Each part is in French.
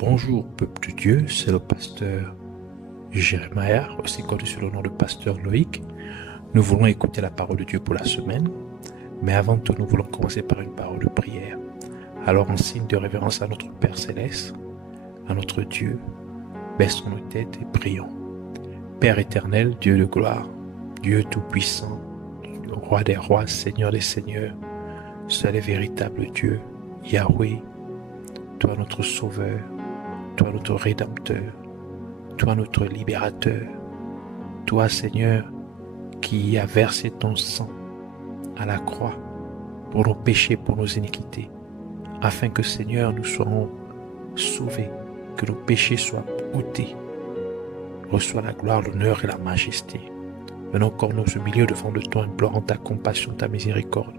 Bonjour peuple de Dieu, c'est le pasteur Jérémia, aussi connu sous le nom de pasteur Loïc. Nous voulons écouter la parole de Dieu pour la semaine, mais avant tout nous voulons commencer par une parole de prière. Alors en signe de révérence à notre Père Céleste, à notre Dieu, baissons nos têtes et prions. Père éternel, Dieu de gloire, Dieu tout-puissant, Roi des rois, Seigneur des seigneurs, seul et véritable Dieu, Yahweh, toi notre Sauveur, toi notre Rédempteur, toi notre Libérateur, toi Seigneur qui as versé ton sang à la croix pour nos péchés, pour nos iniquités, afin que Seigneur nous soyons sauvés, que nos péchés soient ôtés. Reçois la gloire, l'honneur et la majesté. Venons encore nous humilier devant de toi, implorant ta compassion, ta miséricorde.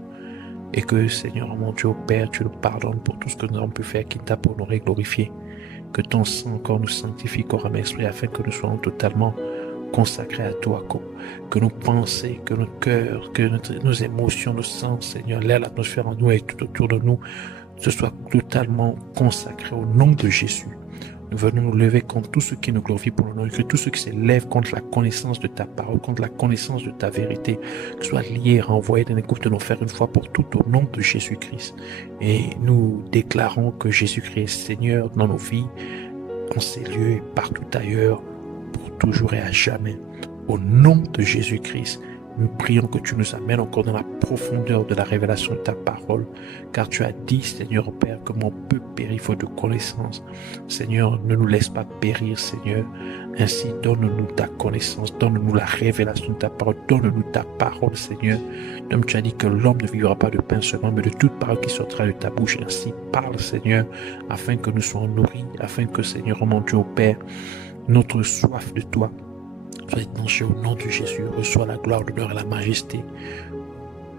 Et que, Seigneur, mon Dieu, Père, tu nous pardonnes pour tout ce que nous avons pu faire, qui t'a pour nous glorifier. Que ton sang encore nous sanctifie, corps, âme et esprit, afin que nous soyons totalement consacrés à toi, que nos pensées, que nos cœurs, que nos émotions, nos sens, Seigneur, l'air, l'atmosphère en nous et tout autour de nous, se soient totalement consacrés au nom de Jésus. Nous venons nous lever contre tout ce qui nous glorifie pour nous, que tout ce qui s'élève contre la connaissance de ta parole, contre la connaissance de ta vérité, que soit lié, renvoyé dans les groupes de nos frères une fois pour toutes au nom de Jésus-Christ. Et nous déclarons que Jésus-Christ est Seigneur dans nos vies, en ces lieux et partout ailleurs, pour toujours et à jamais. Au nom de Jésus-Christ, nous prions que tu nous amènes encore dans la profondeur de la révélation de ta parole, car tu as dit, Seigneur Père, que mon peuple périt faute de connaissance. Seigneur, ne nous laisse pas périr, Seigneur. Ainsi, donne-nous ta connaissance, donne-nous la révélation de ta parole, donne-nous ta parole, Seigneur. Comme tu as dit que l'homme ne vivra pas de pain seulement, mais de toute parole qui sortira de ta bouche. Ainsi, parle, Seigneur, afin que nous soyons nourris, afin que, Seigneur, mon Dieu, Père, notre soif de toi soit étanché au nom de Jésus. Reçois la gloire, l'honneur et la majesté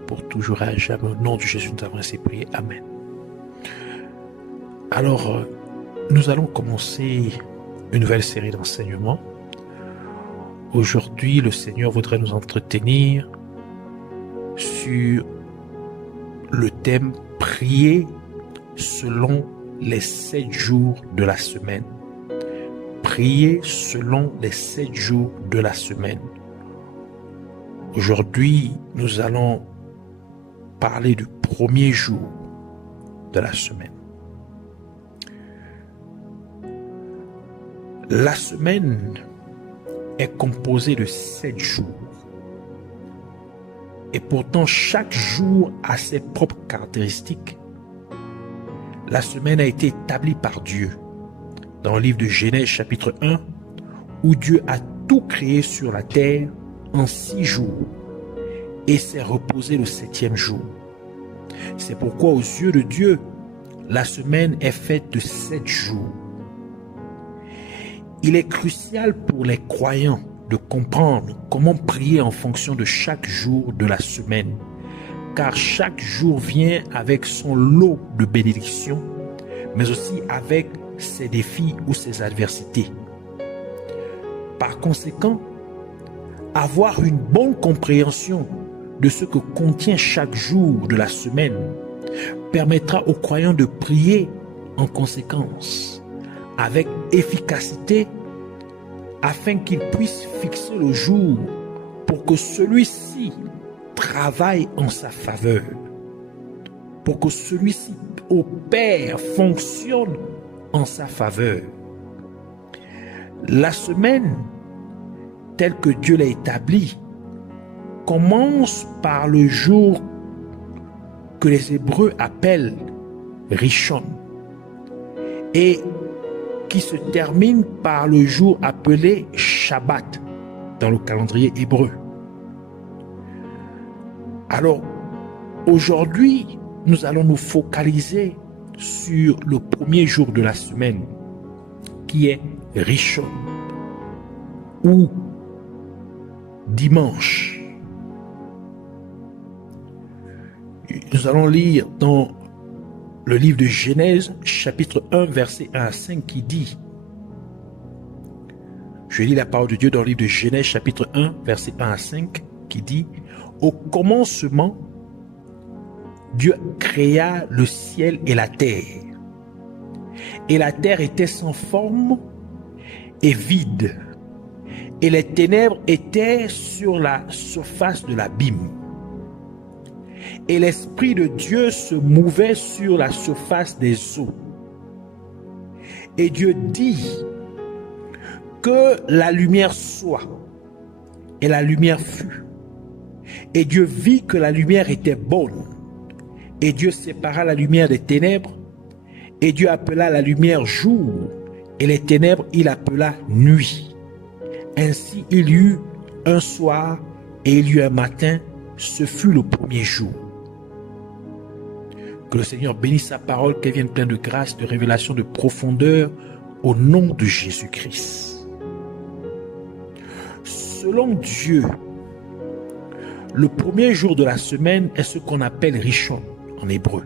pour toujours et à jamais. Au nom de Jésus, nous avons ainsi prié. Amen. Alors, nous allons commencer une nouvelle série d'enseignements. Aujourd'hui, le Seigneur voudrait nous entretenir sur le thème « Prier selon les 7 jours de la semaine ». Prier selon les 7 jours de la semaine. Aujourd'hui, nous allons parler du premier jour de la semaine. La semaine est composée de 7 jours. Et pourtant, chaque jour a ses propres caractéristiques. La semaine a été établie par Dieu. Dans le livre de Genèse chapitre 1, où Dieu a tout créé sur la terre en 6 jours et s'est reposé le 7e jour. C'est pourquoi aux yeux de Dieu, la semaine est faite de 7 jours. Il est crucial pour les croyants de comprendre comment prier en fonction de chaque jour de la semaine, car chaque jour vient avec son lot de bénédictions, mais aussi avec ses défis ou ses adversités. Par conséquent, avoir une bonne compréhension de ce que contient chaque jour de la semaine permettra aux croyants de prier en conséquence, avec efficacité, afin qu'ils puissent fixer le jour pour que celui-ci travaille en sa faveur, pour que celui-ci opère, fonctionne en sa faveur. La semaine, telle que Dieu l'a établie, commence par le jour que les Hébreux appellent Rishon et qui se termine par le jour appelé Shabbat dans le calendrier hébreu. Alors, aujourd'hui, nous allons nous focaliser sur le premier jour de la semaine, qui est Rishon, ou dimanche. Nous allons lire dans le livre de Genèse, chapitre 1, verset 1 à 5, qui dit, je lis la parole de Dieu dans le livre de Genèse, chapitre 1, verset 1 à 5, qui dit, au commencement, Dieu créa le ciel et la terre. et la terre était sans forme et vide, et les ténèbres étaient sur la surface de l'abîme. Et l'Esprit de Dieu se mouvait sur la surface des eaux. Et Dieu dit que la lumière soit, et la lumière fut. Et Dieu vit que la lumière était bonne. Et Dieu sépara la lumière des ténèbres. Et Dieu appela la lumière jour, et les ténèbres il appela nuit. Ainsi il y eut un soir et il y eut un matin, ce fut le premier jour. Que le Seigneur bénisse sa parole, qu'elle vienne pleine de grâce, de révélation, de profondeur, au nom de Jésus-Christ. Selon Dieu, le premier jour de la semaine est ce qu'on appelle Rishon en hébreu.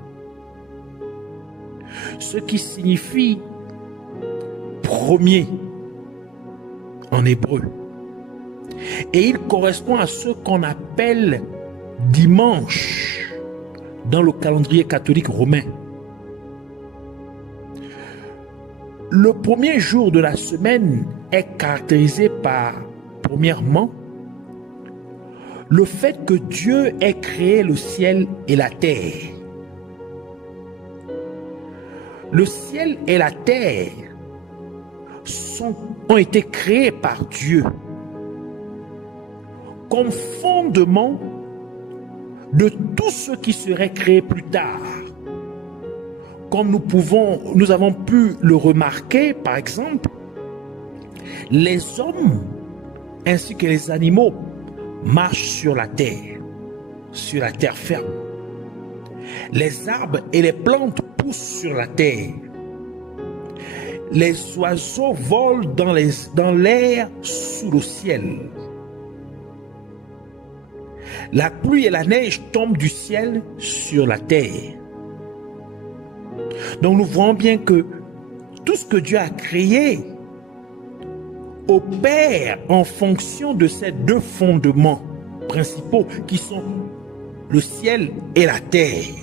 Ce qui signifie premier en hébreu. Et il correspond à ce qu'on appelle dimanche dans le calendrier catholique romain. Le premier jour de la semaine est caractérisé par, premièrement, le fait que Dieu ait créé le ciel et la terre. Le ciel et la terre ont été créés par Dieu comme fondement de tout ce qui serait créé plus tard. Comme nous avons pu le remarquer, par exemple, les hommes ainsi que les animaux marchent sur la terre ferme. Les arbres et les plantes poussent sur la terre. Les oiseaux volent dans l'air sous le ciel. La pluie et la neige tombent du ciel sur la terre. Donc nous voyons bien que tout ce que Dieu a créé opère en fonction de ces deux fondements principaux qui sont le ciel et la terre.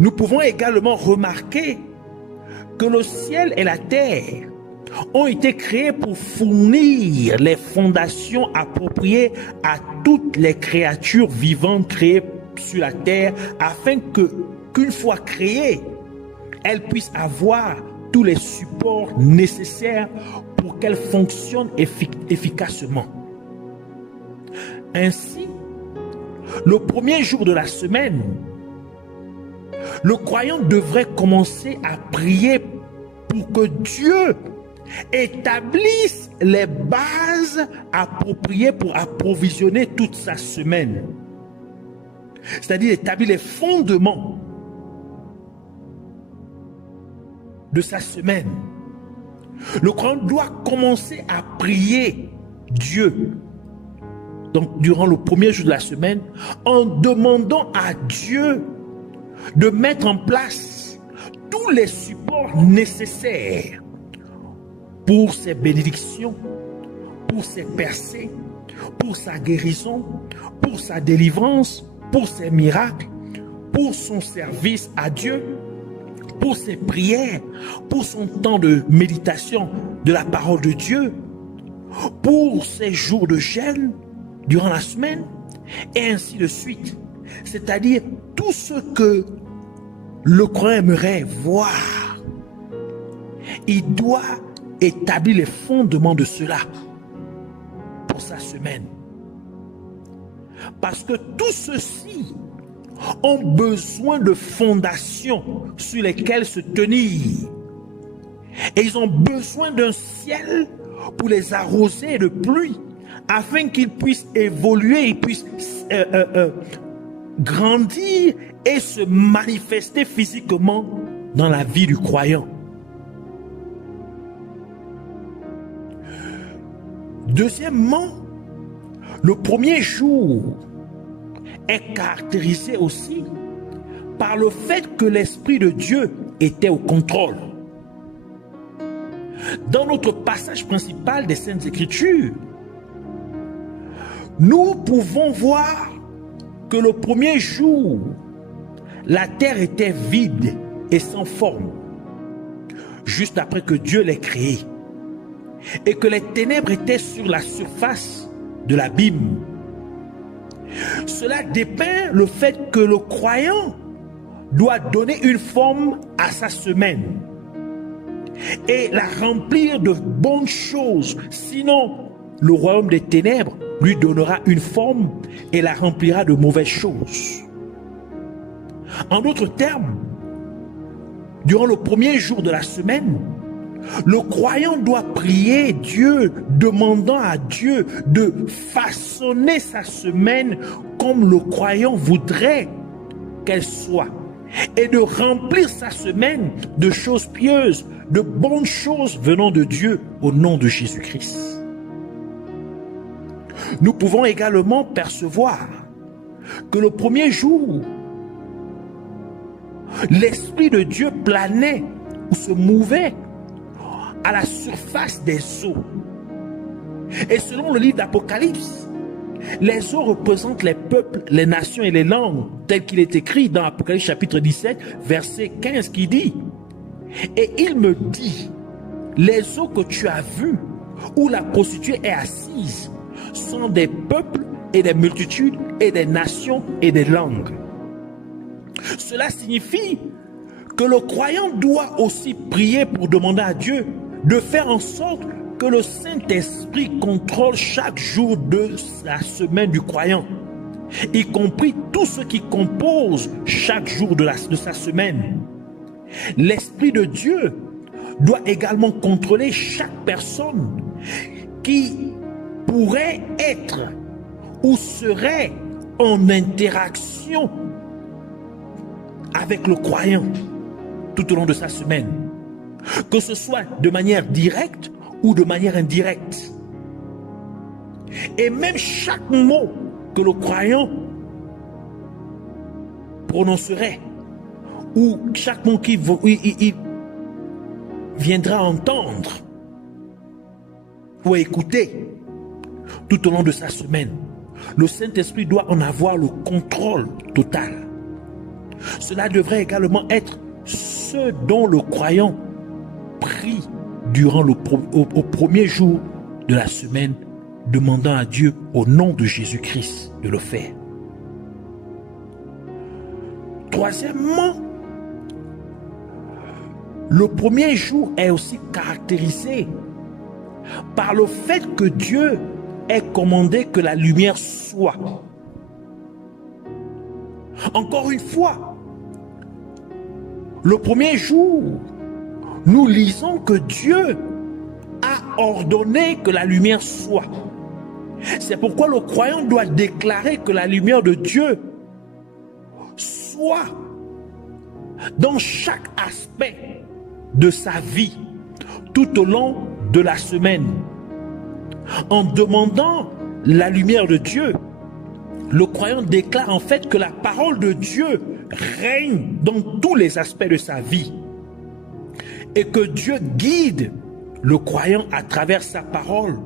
Nous pouvons également remarquer que le ciel et la terre ont été créés pour fournir les fondations appropriées à toutes les créatures vivantes créées sur la terre, afin qu'une fois créées, elles puissent avoir tous les supports nécessaires pour qu'elles fonctionnent efficacement. Ainsi, le premier jour de la semaine, le croyant devrait commencer à prier pour que Dieu établisse les bases appropriées pour approvisionner toute sa semaine. C'est-à-dire établir les fondements de sa semaine. Le croyant doit commencer à prier Dieu, donc durant le premier jour de la semaine, en demandant à Dieu de mettre en place tous les supports nécessaires pour ses bénédictions, pour ses percées, pour sa guérison, pour sa délivrance, pour ses miracles, pour son service à Dieu, pour ses prières, pour son temps de méditation de la parole de Dieu, pour ses jours de jeûne durant la semaine, et ainsi de suite. C'est-à-dire tout ce que le croyant aimerait voir, il doit établir les fondements de cela pour sa semaine. Parce que tous ceux-ci ont besoin de fondations sur lesquelles se tenir. Et ils ont besoin d'un ciel pour les arroser de pluie, afin qu'ils puissent évoluer, ils puissent grandir et se manifester physiquement dans la vie du croyant. Deuxièmement, le premier jour est caractérisé aussi par le fait que l'Esprit de Dieu était au contrôle. Dans notre passage principal des Saintes Écritures, nous pouvons voir que le premier jour, la terre était vide et sans forme. juste après que Dieu l'ait créé, et que les ténèbres étaient sur la surface de l'abîme. Cela dépeint le fait que le croyant doit donner une forme à sa semaine et la remplir de bonnes choses. Sinon, le royaume des ténèbres lui donnera une forme et la remplira de mauvaises choses. En d'autres termes, durant le premier jour de la semaine, le croyant doit prier Dieu, demandant à Dieu de façonner sa semaine comme le croyant voudrait qu'elle soit, et de remplir sa semaine de choses pieuses, de bonnes choses venant de Dieu au nom de Jésus-Christ. Nous pouvons également percevoir que le premier jour, l'Esprit de Dieu planait ou se mouvait à la surface des eaux. Et selon le livre d'Apocalypse, les eaux représentent les peuples, les nations et les langues, tel qu'il est écrit dans Apocalypse chapitre 17, verset 15, qui dit « Et il me dit, les eaux que tu as vues, où la prostituée est assise, sont des peuples et des multitudes et des nations et des langues. » Cela signifie que le croyant doit aussi prier pour demander à Dieu de faire en sorte que le Saint-Esprit contrôle chaque jour de la semaine du croyant, y compris tout ce qui compose chaque jour de sa semaine. L'Esprit de Dieu doit également contrôler chaque personne qui pourrait être ou serait en interaction avec le croyant tout au long de sa semaine, que ce soit de manière directe ou de manière indirecte. Et même chaque mot que le croyant prononcerait, ou chaque mot qu'il viendra entendre ou écouter tout au long de sa semaine, le Saint-Esprit doit en avoir le contrôle total. Cela devrait également être ce dont le croyant prie durant au premier jour de la semaine, demandant à Dieu au nom de Jésus-Christ de le faire. Troisièmement, le premier jour est aussi caractérisé par le fait que Dieu ait commandé que la lumière soit. Encore une fois, le premier jour, nous lisons que Dieu a ordonné que la lumière soit. C'est pourquoi le croyant doit déclarer que la lumière de Dieu soit dans chaque aspect de sa vie tout au long de la semaine. En demandant la lumière de Dieu, le croyant déclare en fait que la parole de Dieu règne dans tous les aspects de sa vie et que Dieu guide le croyant à travers sa parole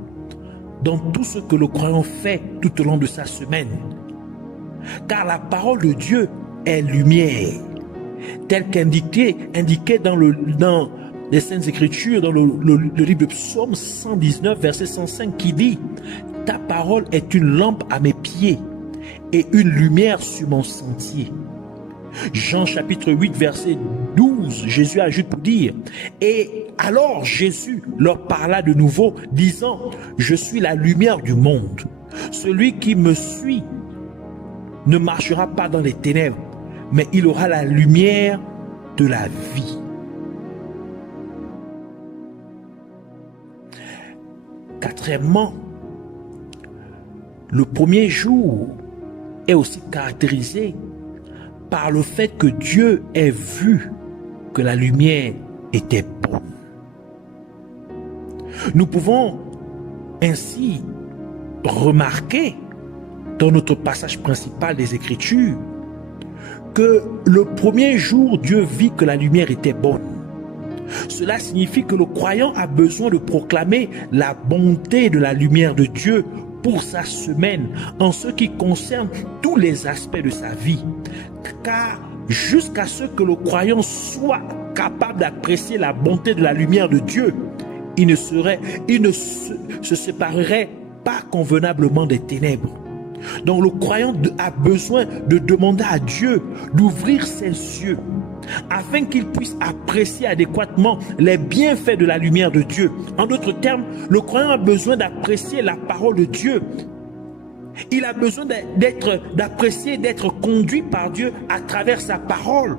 dans tout ce que le croyant fait tout au long de sa semaine. Car la parole de Dieu est lumière, telle qu'indiquée dans les Saintes Écritures, dans le livre de Psaume 119, verset 105, qui dit « Ta parole est une lampe à mes pieds et une lumière sur mon sentier. » Jean chapitre 8, verset 12, Jésus ajoute pour dire « Et alors Jésus leur parla de nouveau, disant « Je suis la lumière du monde. Celui qui me suit ne marchera pas dans les ténèbres, mais il aura la lumière de la vie. » Quatrièmement, le premier jour est aussi caractérisé par le fait que Dieu ait vu que la lumière était bonne. Nous pouvons ainsi remarquer dans notre passage principal des Écritures que le premier jour, Dieu vit que la lumière était bonne. Cela signifie que le croyant a besoin de proclamer la bonté de la lumière de Dieu pour sa semaine en ce qui concerne tous les aspects de sa vie. Car jusqu'à ce que le croyant soit capable d'apprécier la bonté de la lumière de Dieu, il ne se séparerait pas convenablement des ténèbres. Donc le croyant a besoin de demander à Dieu d'ouvrir ses yeux afin qu'il puisse apprécier adéquatement les bienfaits de la lumière de Dieu. En d'autres termes, le croyant a besoin d'apprécier la parole de Dieu. Il a besoin d'apprécier, d'être conduit par Dieu à travers sa parole.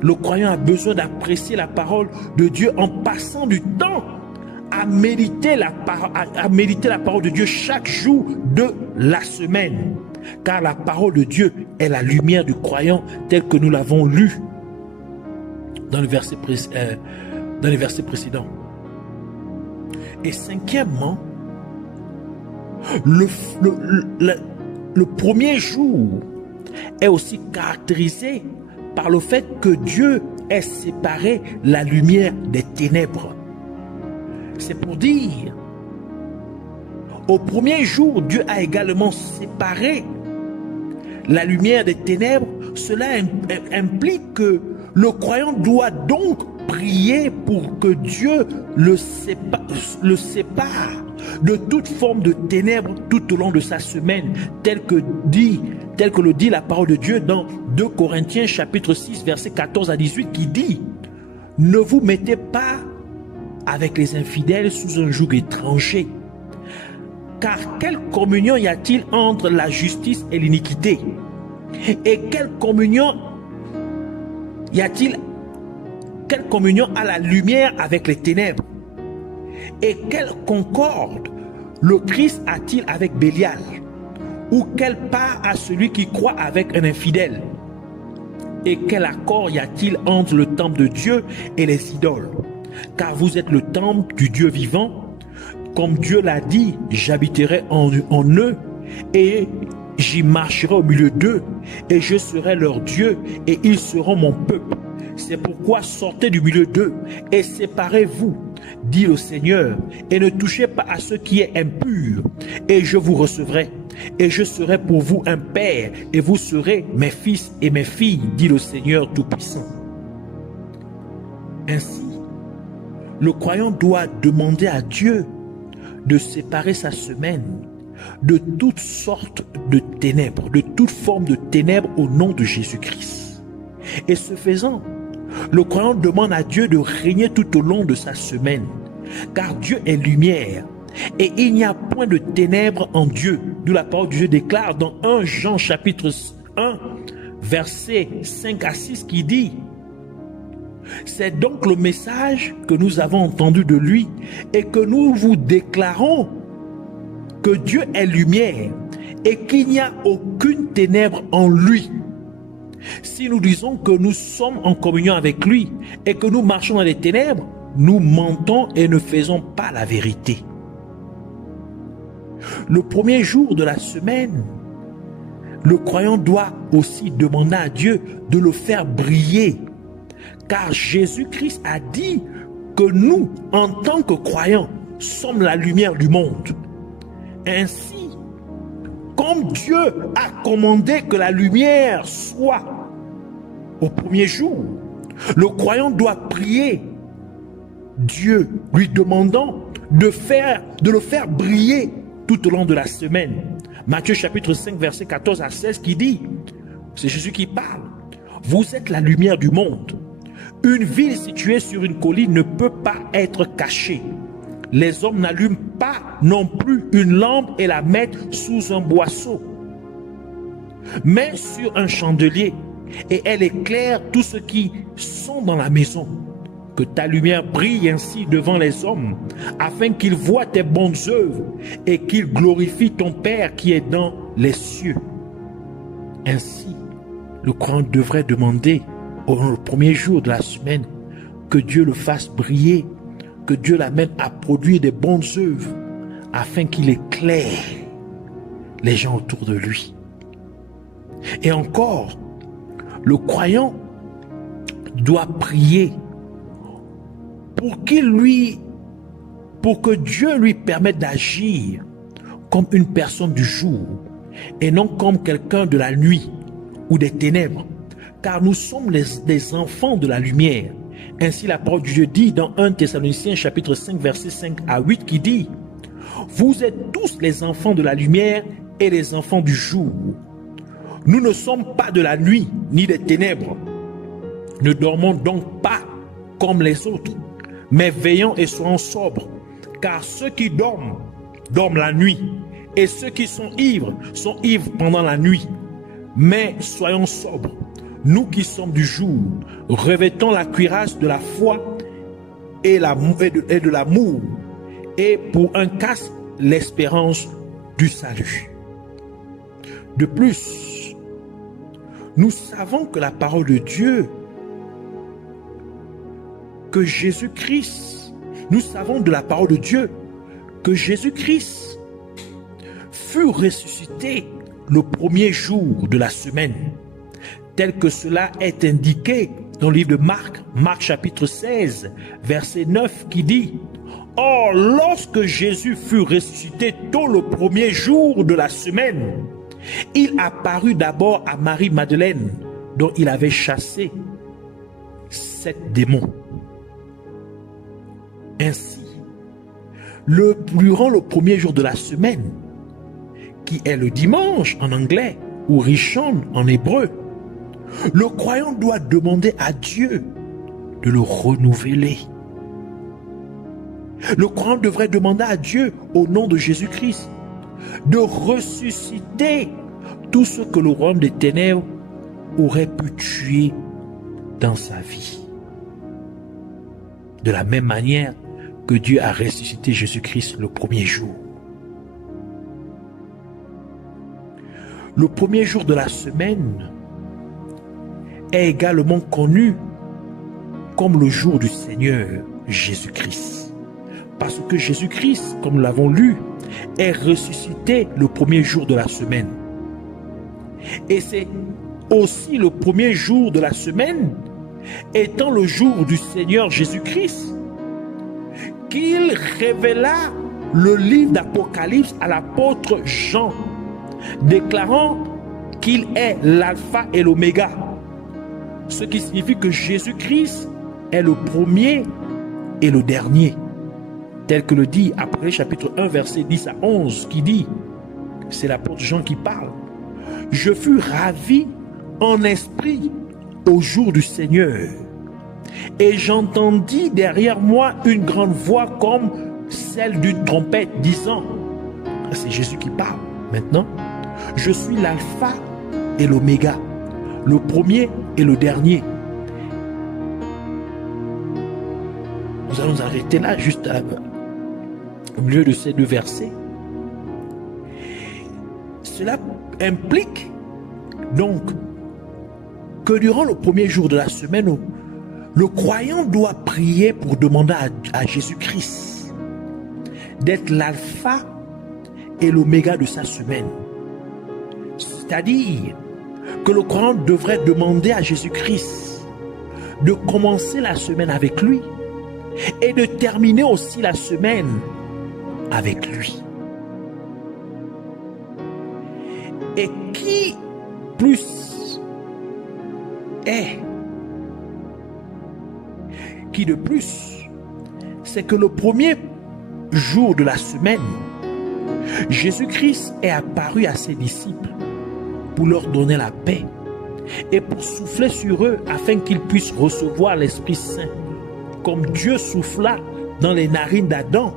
Le croyant a besoin d'apprécier la parole de Dieu en passant du temps à méditer la parole de Dieu chaque jour de la semaine. Car la parole de Dieu est la lumière du croyant telle que nous l'avons lu dans le verset précédent. Et cinquièmement, le premier jour est aussi caractérisé par le fait que Dieu ait séparé la lumière des ténèbres. C'est pour dire, au premier jour, Dieu a également séparé la lumière des ténèbres. Cela implique que le croyant doit donc prier pour que Dieu le sépare de toute forme de ténèbres tout au long de sa semaine, tel que le dit la parole de Dieu dans 2 Corinthiens chapitre 6 verset 14 à 18 qui dit: ne vous mettez pas avec les infidèles sous un joug étranger, car quelle communion y a-t-il entre la justice et l'iniquité? Et quelle communion a la lumière avec les ténèbres? Et quelle concorde le Christ a-t-il avec Bélial? Ou quelle part a celui qui croit avec un infidèle? Et quel accord y a-t-il entre le temple de Dieu et les idoles? Car vous êtes le temple du Dieu vivant. Comme Dieu l'a dit, j'habiterai en eux et j'y marcherai au milieu d'eux, et je serai leur Dieu et ils seront mon peuple. C'est pourquoi sortez du milieu d'eux et séparez-vous, dit le Seigneur, et ne touchez pas à ce qui est impur, et je vous recevrai, et je serai pour vous un père, et vous serez mes fils et mes filles, dit le Seigneur Tout-Puissant. Ainsi, le croyant doit demander à Dieu de séparer sa semaine de toutes sortes de ténèbres, de toute forme de ténèbres au nom de Jésus-Christ. Et ce faisant, le croyant demande à Dieu de régner tout au long de sa semaine, car Dieu est lumière et il n'y a point de ténèbres en Dieu. D'où la parole de Dieu déclare dans 1 Jean chapitre 1 verset 5 à 6 qui dit: c'est donc le message que nous avons entendu de lui et que nous vous déclarons, que Dieu est lumière et qu'il n'y a aucune ténèbre en lui. Si nous disons que nous sommes en communion avec lui et que nous marchons dans les ténèbres, nous mentons et ne faisons pas la vérité. Le premier jour de la semaine, le croyant doit aussi demander à Dieu de le faire briller. Car Jésus-Christ a dit que nous, en tant que croyants, sommes la lumière du monde. Ainsi, comme Dieu a commandé que la lumière soit au premier jour, le croyant doit prier Dieu, lui demandant de le faire briller tout au long de la semaine. Matthieu chapitre 5 verset 14 à 16 qui dit, c'est Jésus qui parle: vous êtes la lumière du monde. Une ville située sur une colline ne peut pas être cachée. Les hommes n'allument pas non plus une lampe et la mettent sous un boisseau, mais sur un chandelier, et elle éclaire tous ceux qui sont dans la maison. Que ta lumière brille ainsi devant les hommes, afin qu'ils voient tes bonnes œuvres et qu'ils glorifient ton Père qui est dans les cieux. Ainsi, le croyant devrait demander au premier jour de la semaine que Dieu le fasse briller, que Dieu l'amène à produire des bonnes œuvres, afin qu'il éclaire les gens autour de lui. Et encore, le croyant doit prier pour que Dieu lui permette d'agir comme une personne du jour et non comme quelqu'un de la nuit ou des ténèbres, car nous sommes des enfants de la lumière Ainsi la parole de Dieu dit dans 1 Thessaloniciens chapitre 5 versets 5 à 8 qui dit: vous êtes tous les enfants de la lumière et les enfants du jour. Nous ne sommes pas de la nuit ni des ténèbres. Ne dormons donc pas comme les autres, mais veillons et soyons sobres, car ceux qui dorment, dorment la nuit, et ceux qui sont ivres pendant la nuit. Mais soyons sobres, nous qui sommes du jour, revêtons la cuirasse de la foi et de l'amour, et pour un casque, l'espérance du salut. De plus, nous savons que la parole de Dieu, que Jésus-Christ, nous savons de la parole de Dieu que Jésus-Christ fut ressuscité le premier jour de la semaine, tel que cela est indiqué dans le livre de Marc, Marc chapitre 16, verset 9 qui dit: or, lorsque Jésus fut ressuscité tôt le premier jour de la semaine, il apparut d'abord à Marie-Madeleine, dont il avait chassé 7 démons. Ainsi, durant le premier jour de la semaine, qui est le dimanche en anglais ou Rishon en hébreu, le croyant doit demander à Dieu de le renouveler. Le croyant devrait demander à Dieu, au nom de Jésus-Christ, de ressusciter tout ce que le royaume des ténèbres aurait pu tuer dans sa vie. De la même manière que Dieu a ressuscité Jésus-Christ le premier jour. Le premier jour de la semaine est également connu comme le jour du Seigneur Jésus-Christ. Parce que Jésus-Christ, comme nous l'avons lu, est ressuscité le premier jour de la semaine. Et c'est aussi le premier jour de la semaine, étant le jour du Seigneur Jésus-Christ, qu'il révéla le livre d'Apocalypse à l'apôtre Jean, déclarant qu'il est l'alpha et l'oméga. Ce qui signifie que Jésus-Christ est le premier et le dernier. Tel que le dit Apocalypse chapitre 1 verset 10 à 11 qui dit, c'est l'apôtre Jean qui parle: je fus ravi en esprit au jour du Seigneur, et j'entendis derrière moi une grande voix comme celle d'une trompette disant, c'est Jésus qui parle maintenant, je suis l'alpha et l'oméga, le premier et le dernier. Nous allons arrêter là, juste au milieu de ces deux versets. Cela implique donc que durant le premier jour de la semaine, le croyant doit prier pour demander à Jésus-Christ d'être l'alpha et l'oméga de sa semaine. C'est-à-dire que le croyant devrait demander à Jésus-Christ de commencer la semaine avec lui et de terminer aussi la semaine avec lui. Et qui plus est, qui de plus, c'est que le premier jour de la semaine, Jésus-Christ est apparu à ses disciples pour leur donner la paix et pour souffler sur eux afin qu'ils puissent recevoir l'Esprit Saint, comme Dieu souffla dans les narines d'Adam